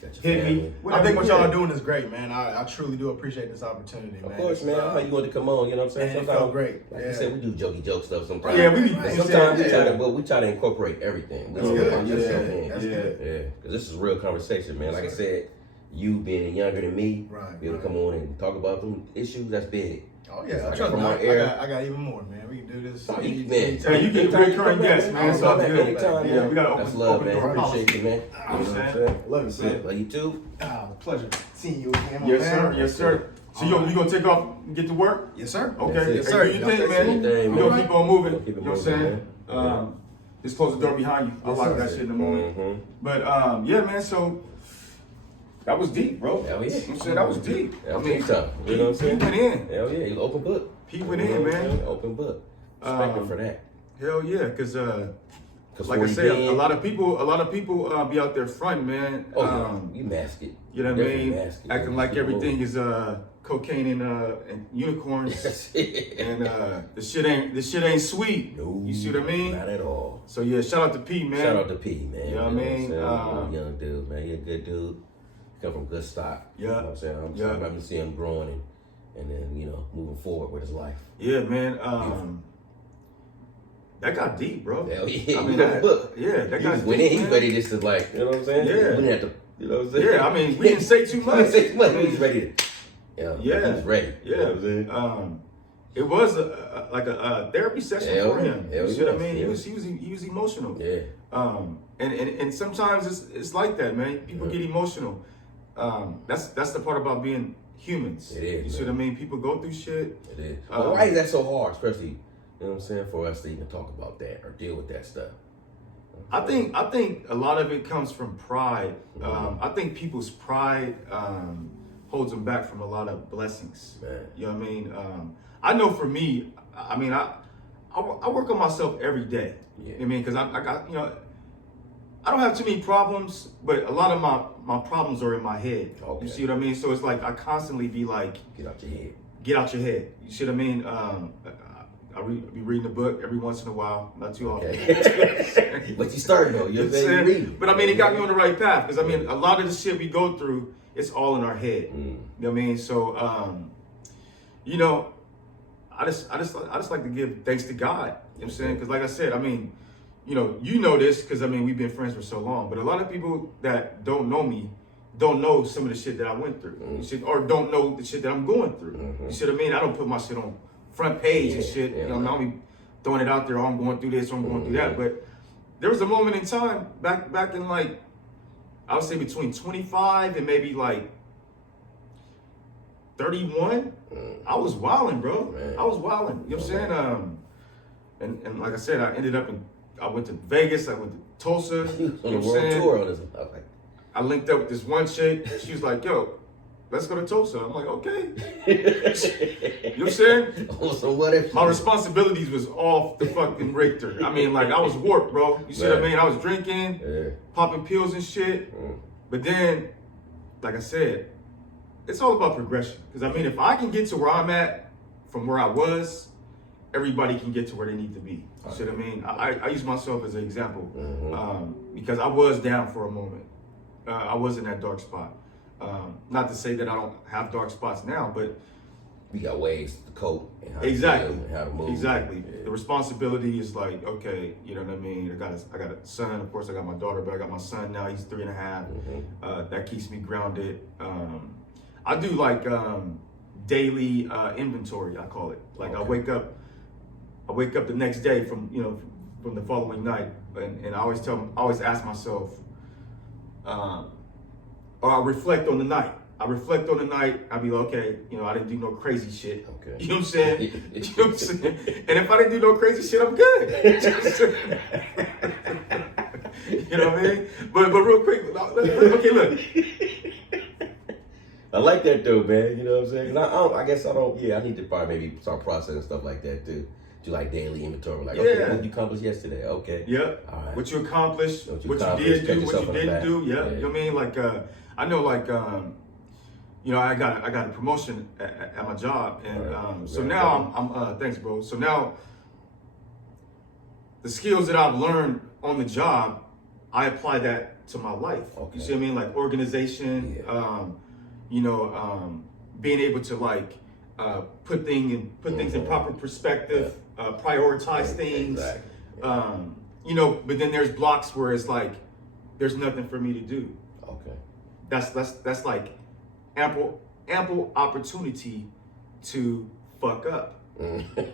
Got your hit me. family. I think what y'all Yeah. are doing is great, man. I truly do appreciate this opportunity, man. Of course, man. I know you want to come on. You know what I'm saying? Man, it felt great. Like Yeah. you said, we do jokey joke stuff sometimes. Yeah, we be- And you sometimes said- yeah. we try to incorporate everything. We That's don't good. box Yeah, ourselves in. That's yeah. good. Yeah, because this is real conversation, man. Like I said, you being younger than me, Right, be able to right. come on and talk about them issues. That's big. Oh yeah, Like, trust from me, our era. I got even more, man. We can do this. Man. Hey, you get a recurring guest, man. So Come good. back anytime, Yeah, man. we gotta That's open- love, open man. door Appreciate policy. you, man. You know what I'm saying? Love you, That's man. it. Love you too. Ah, pleasure seeing you again, my Yes, man. sir. Yes, sir. So you gonna take off and get to work? Yes, sir. Okay. That's it. Hey, Yes, sir. do your thing, Y'all man. take your thing, We man. gonna keep on moving. Keep it You know what I'm moving, saying? man. Just close the door behind you. I Yes, like sir. that shit in the morning. Mhm. But yeah, man. So that was deep, bro. Hell yeah. I'm saying that was deep. That was tough. You know what I'm saying? He went in. Hell yeah, he's open book. He went You know in, what I'm man. saying? Open book. Respect him for that. Hell yeah, cause like I said, a lot of people be out there fronting, man. You mask it. You know what I Definitely mean? mask it. Acting like everything is cocaine and unicorns, and the shit ain't sweet. No, you see what I mean? Not at all. So yeah, shout out to P, man. Shout out to P, man. You know what I mean? Young dude, man. He a good dude. Come from good stock. Yeah. You know what I'm saying? I'm happy to see him growing and then, you know, moving forward with his life. Yeah, man. That got deep, bro. Hell yeah. I mean, look. Yeah, that He got was deep. winning. He's man. ready just to, like, you know what I'm saying? Yeah. We didn't have to, you know what I'm saying? Yeah, I mean, we didn't say too much. We didn't say too much. I mean, He's ready to, Yeah, he was ready. Yeah, You know what I'm saying? it was a therapy session Hell for him. yeah. You see what I mean? Yeah. He was emotional. Yeah. And sometimes it's like that, man. People get emotional. That's the part about being humans. It is, You see what I mean? People go through shit. It is. But why is that so hard, especially, you know what I'm saying, for us to even talk about that or deal with that stuff? I think a lot of it comes from pride. I think people's pride holds them back from a lot of blessings. Man. You know what I mean? I know for me, I mean, I work on myself every day. Yeah. You know what I mean? Because I got, you know, I don't have too many problems, but a lot of my problems are in my head. Okay. You see what I mean? So it's like I constantly be like, Get out your head. get out your head. You see what I mean? I be reading a book every once in a while, not too often. Okay. But you started though. You're saying reading. But I mean, it got me on the right path because I mean, a lot of the shit we go through, it's all in our head. You know what I mean? So, you know, I just like to give thanks to God. You know what I'm saying? Because like I said, I mean, you know this because I mean we've been friends for so long. But a lot of people that don't know me don't know some of the shit that I went through, you see, or don't know the shit that I'm going through. You see what I mean? I don't put my shit on front page and shit. You know, I don't be throwing it out there. Oh, I'm going through this. Or I'm going through that. But there was a moment in time back in like I would say between 25 and maybe like 31. I was wilding, bro. Man. I was wilding. You know what I'm saying? And like I said, I went to Vegas. I went to Tulsa. On You a know what I'm world saying? tour on this. I was like, I linked up with this one chick. She was like, yo, let's go to Tulsa. I'm like, okay. You know what I'm saying? So what if My responsibilities was off the fucking Richter. I mean, like, I was warped, bro. You see what I Man. mean? I was drinking, popping pills and shit. But then, like I said, it's all about progression. Because, I mean, if I can get to where I'm at from where I was, everybody can get to where they need to be. You see what I mean? I use myself as an example because I was down for a moment. I was in that dark spot. Not to say that I don't have dark spots now, but we got ways to cope and how to exactly, feel and how to move. exactly. Yeah. The responsibility is like, okay, you know what I mean. I got a son. Of course, I got my daughter, but I got my son now. He's 3.5. That keeps me grounded. I do like daily inventory. I call it. Like I wake up the next day from the following night, and I always ask myself. Or I reflect on the night. I be like, okay, I didn't do no crazy shit. Okay. You know what I'm saying? You know what I'm saying? And if I didn't do no crazy shit, I'm good. You know what I mean? But real quick, okay, look. I like that though, man. You know what I'm saying? I guess I don't. Yeah, I need to probably maybe start processing stuff like that too. Do like daily inventory, like okay, what you accomplished yesterday? Okay. Yeah. All right. What you accomplished, what you accomplished, did pat do, what yourself you on the didn't back. do. Yeah. Yeah. You know what I mean? Like I know, like I got a promotion at my job, and Right. so Right. now I'm thanks, bro. So now the skills that I've learned on the job, I apply that to my life. Okay. You see what I mean? Like organization. Yeah. Being able to like put things in proper perspective, prioritize things. Exactly. But then there's blocks where it's like there's nothing for me to do. Okay. That's like ample opportunity to fuck up.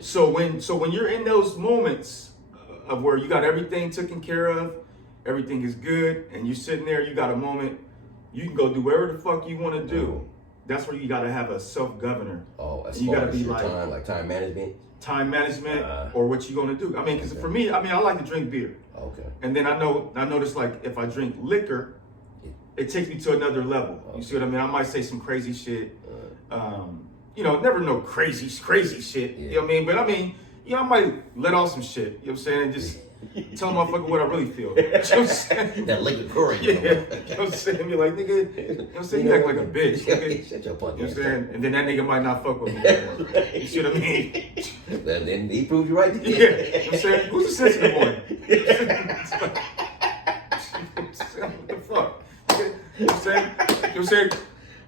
So when you're in those moments of where you got everything taken care of, everything is good, and you're sitting there, you got a moment, you can go do whatever the fuck you want to do. That's where you got to have a self-governor. Oh, as you far gotta as be your like time management. time management or what you gonna do. I mean, because for me, I like to drink beer. Okay. And then I notice like if I drink liquor, it takes me to another level. You see what I mean? I might say some crazy shit. Never no crazy shit. Yeah. You know what I mean? But I mean, I might let off some shit. You know what I'm saying? And just tell a motherfucker what I really feel. You know what I'm saying? That liquid courage. Yeah, you know what I'm saying? Be like, nigga, you know what I'm saying? You act like a bitch. Nigga. Shut your punk You know ass what I'm saying? And then that nigga might not fuck with me anymore. You see what I mean? Well, then he proved you right. Yeah, you know what I'm saying? Who's the sensitive one? What the fuck? You know what I'm saying? You know what I'm saying?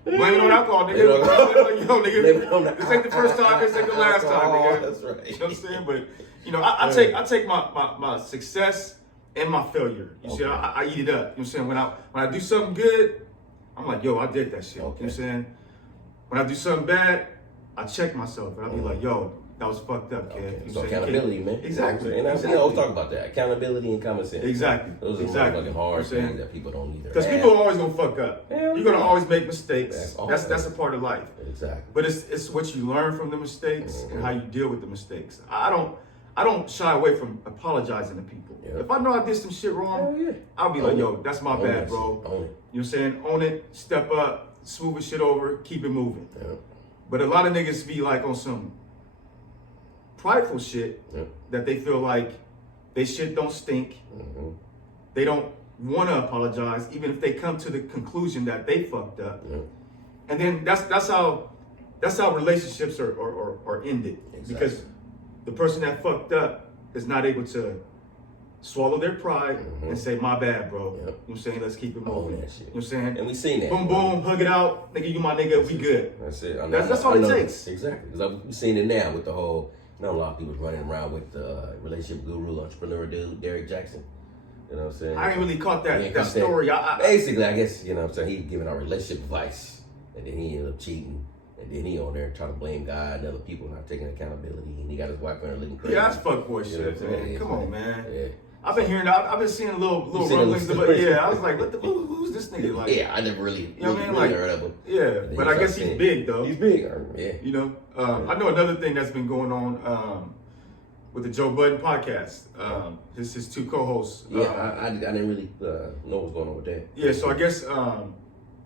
Blame it on alcohol, nigga. Blame it on- Yo, nigga. Blame it on the This ain't the first time, this ain't the last time, alcohol, nigga. that's right. You know what I'm saying? But, you know, I take my success and my failure. You see, Okay. I eat it up. You know what I'm saying? When I do something good, I'm like, yo, I did that shit. You know what I'm Okay. saying? When I do something bad, I check myself and I'll be like, yo, that was fucked up, kid. Okay. You know So what I'm saying? accountability, man. Exactly. And I Exactly. always talk about that. Accountability and common sense. Exactly. Those are Exactly. fucking hard You know what I'm saying? things that people don't either. Because have. people are always gonna fuck up. Hell You're gonna yeah. always make mistakes. That's That's a part of life. Exactly. But it's what you learn from the mistakes and how you deal with the mistakes. I don't shy away from apologizing to people. Yeah. If I know I did some shit wrong, Hell yeah. I'll be like, yo, that's my Own bad, that bro. shit. Own it. You know what I'm saying? Own it, step up, smooth the shit over, keep it moving. Yeah. But a lot of niggas be like on some prideful shit Yeah. that they feel like they shit don't stink. Mhm. They don't want to apologize, even if they come to the conclusion that they fucked up. Yeah. And then that's how relationships are ended. Exactly. Because the person that fucked up is not able to swallow their pride and say, my bad, bro. Yep. You know what I'm saying? Let's keep it Own moving. that shit. You know what I'm saying? And we seen that. Boom, boom, hug it out. Nigga, you my nigga, we good. That's it. That's all it takes. Exactly. Because we've seen it now with the whole, a lot of people running around with the relationship guru, entrepreneur dude, Derek Jackson. You know what I'm saying? I ain't really caught You that ain't that caught story. Basically, I guess, you know what I'm saying, he giving out relationship advice, and then he ended up cheating, and then he on there trying to blame God and other people not taking accountability, and he got his wife on there looking crazy. Yeah, that's fuckboy You know what shit, I'm saying? man. Yeah, Come on, man. Yeah. I've been hearing, I've been seeing little You seen rumblings, those but stories? yeah, I was like, who's this nigga? Like, Yeah, I never really, You know what I mean? really Like, heard of him. yeah, And then but you I guess start he's seeing- big though. He's big, yeah. You know, I know another thing that's been going on with the Joe Budden podcast. His two co-hosts. Yeah, I didn't really know what's going on with that. Yeah, so I guess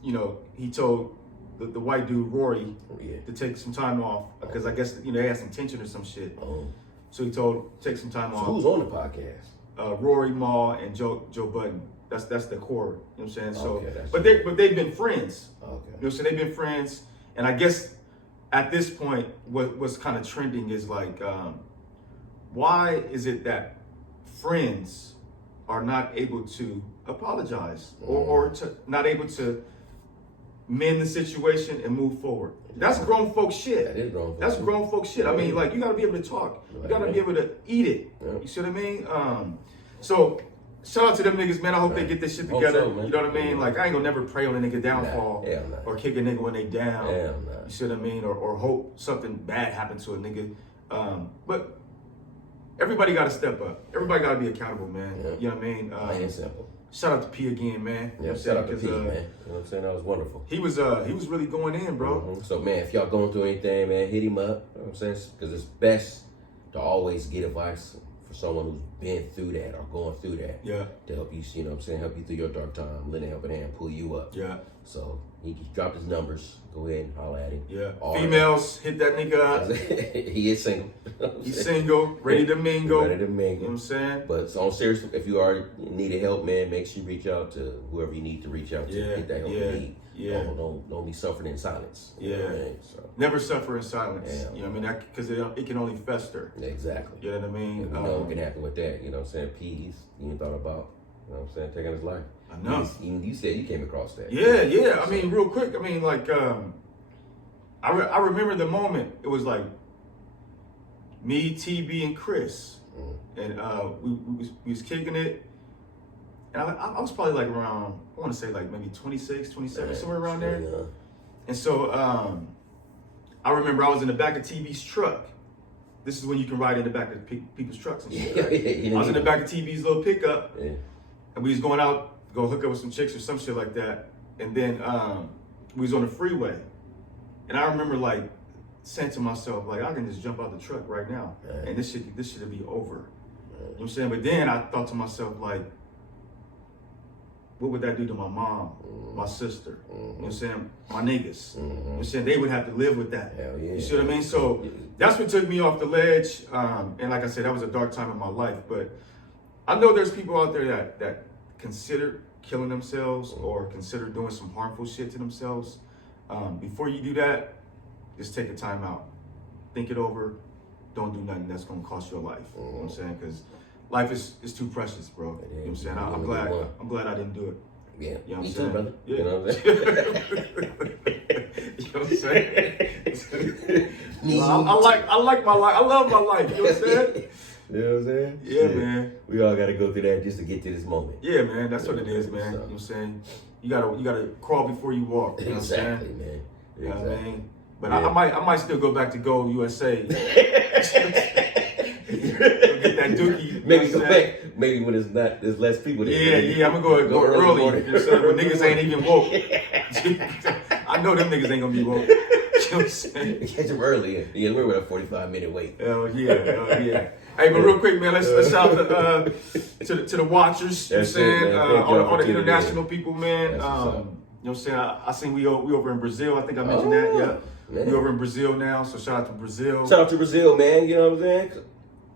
you know, he told the white dude Rory Yeah. to take some time off because I guess they had some tension or some shit. Oh. So he told take some time So off. who's on the podcast? Rory Maul and Joe Budden. That's the core. You know what I'm saying? So, Okay, that's but they've been friends. Okay. You know what I'm saying? They've been friends, and I guess at this point, what's kind of trending is like, why is it that friends are not able to apologize or to not able to mend the situation and move forward? That's grown folks shit. That is grown folks That's shit. grown folks shit. I mean, like, you gotta be able to talk. You gotta be able to eat it. Yeah. You see what I mean? So shout out to them niggas, man. I hope they get this shit Hope together. so, man. You know what I mean? Like, I ain't gonna never pray on a nigga downfall hell nah. or kick a nigga when they down. Hell nah. You see what I mean? Or hope something bad happened to a nigga. But everybody gotta step up. Everybody gotta be accountable, man. Yeah. You know what I mean? Plain and simple. Shout out to P again, man. You know Yeah, what I'm shout out to saying? Pete, 'Cause, man. You know what I'm saying? That was wonderful. He was really going in, bro. Mhm. So, man, if y'all going through anything, man, hit him up. You know what I'm saying? Because it's best to always get advice for someone who's been through that or going through that. Yeah. To help you, you know what I'm saying, help you through your dark time, lend a helping hand, pull you up. Yeah. So, he dropped his numbers. Go ahead and holler at him. Yeah. Or- Females, hit that nigga up. He is single. He's single, ready to mingle. Ready to You know mingle. what I'm saying? But so on serious, if you are needed help, man, make sure you reach out to whoever you need to reach out to. Yeah, Get that help yeah, you need. yeah. Don't be suffering in silence. You know Yeah. what I mean? So Never suffer in silence. Yeah. You know what I mean? Because it can only fester. exactly. You know what I mean? And we know what can happen with that. You know what I'm saying? Peace. You ain't thought about. You know what I'm saying? Taking his life. I know. Even you said you came across that. Yeah. I mean, real quick. I mean, like, I remember the moment. It was like me, TB, and Chris, and we was kicking it. And I was probably like around, I want to say like maybe 26, 27, somewhere around there. Yeah. And so I remember I was in the back of TB's truck. This is when you can ride in the back of people's trucks and shit. Right? Yeah. I was in the back of TB's little pickup, Yeah. and we was going out, go hook up with some chicks or some shit like that. And then we was on the freeway, and I remember like saying to myself, like, I can just jump out the truck right now, Right. and this should be over. You know what I'm saying? But then I thought to myself, like, what would that do to my mom, my sister? You know what I'm saying? My niggas. You know what I'm saying? They would have to live with that. Hell yeah. You see what I mean? So that's what took me off the ledge. And like I said, that was a dark time in my life. But I know there's people out there that consider killing themselves or consider doing some harmful shit to themselves. Before you do that, just take a time out. Think it over. Don't do nothing that's gonna cost your life. You know what I'm saying? Because life is too precious, bro. You know what I'm saying? I'm glad I didn't do it. Yeah, You know what me I'm too, saying? brother. Yeah. You know what I'm saying? You know what I'm saying? I like my life. I love my life. You know what I'm saying? You know what I'm saying? Yeah, Shit. man. We all got to go through that just to get to this moment. Yeah, man. That's what it is, man. You know what I'm saying? You gotta crawl before you walk. You know Exactly, what I'm saying? man. You know what I Exactly. mean? But Yeah. I might still go back to Go USA. Go get that dookie. You know Maybe what go I'm saying? back. Maybe when there's less people there. Yeah, I'm gonna go early. You know what I'm saying? When niggas ain't even woke. I know them niggas ain't gonna be woke. You know what I'm saying? Catch them early. Yeah, we're with a 45-minute wait. Hell yeah. Hey, but real quick, man, let's shout out to the watchers. You know what I'm That's it, saying? man. Thank y'all All for the tuning in. international people, man. That's what's up. You know what I'm saying? I seen we over in Brazil. I think I mentioned that. Yeah. Man. We over in Brazil now, so shout out to Brazil. Shout out to Brazil, man. You know what I'm saying?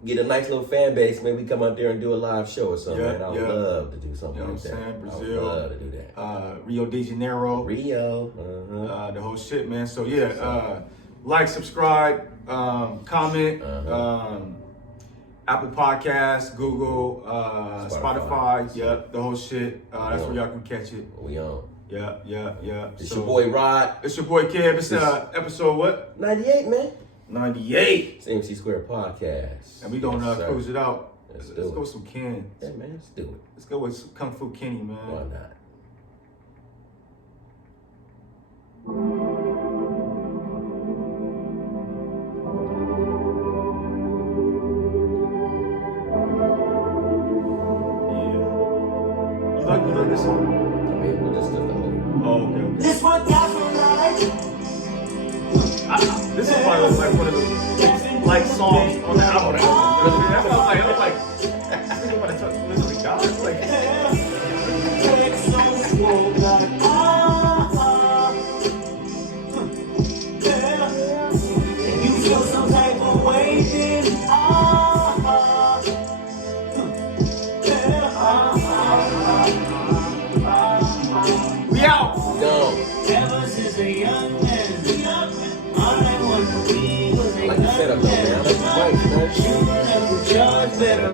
Get a nice little fan base. Maybe come out there and do a live show or something, Yeah, man. I would yeah. love to do something You know like what I'm that. saying? I Brazil. would love to do that. Rio de Janeiro. Rio. The whole shit, man. So yeah, like, subscribe, comment, Apple Podcasts, Google, Spotify. Yep, the whole shit. That's where y'all can catch it. We on. Yeah. It's your boy Rod. It's your boy Kev. It's episode what? 98, man. 98. It's MC Square Podcast. And we gonna Yes, sir. close it out. Let's Let's do go it. with some Ken. Yeah, man. Let's do it. Let's go with some Kung Fu Kenny, man. Why not? Yeah. You like this song? I mean, we'll just the whole. Oh, okay. This one got me right. This is probably like one of the like songs on the album. You know what I'm saying? That's what I was like.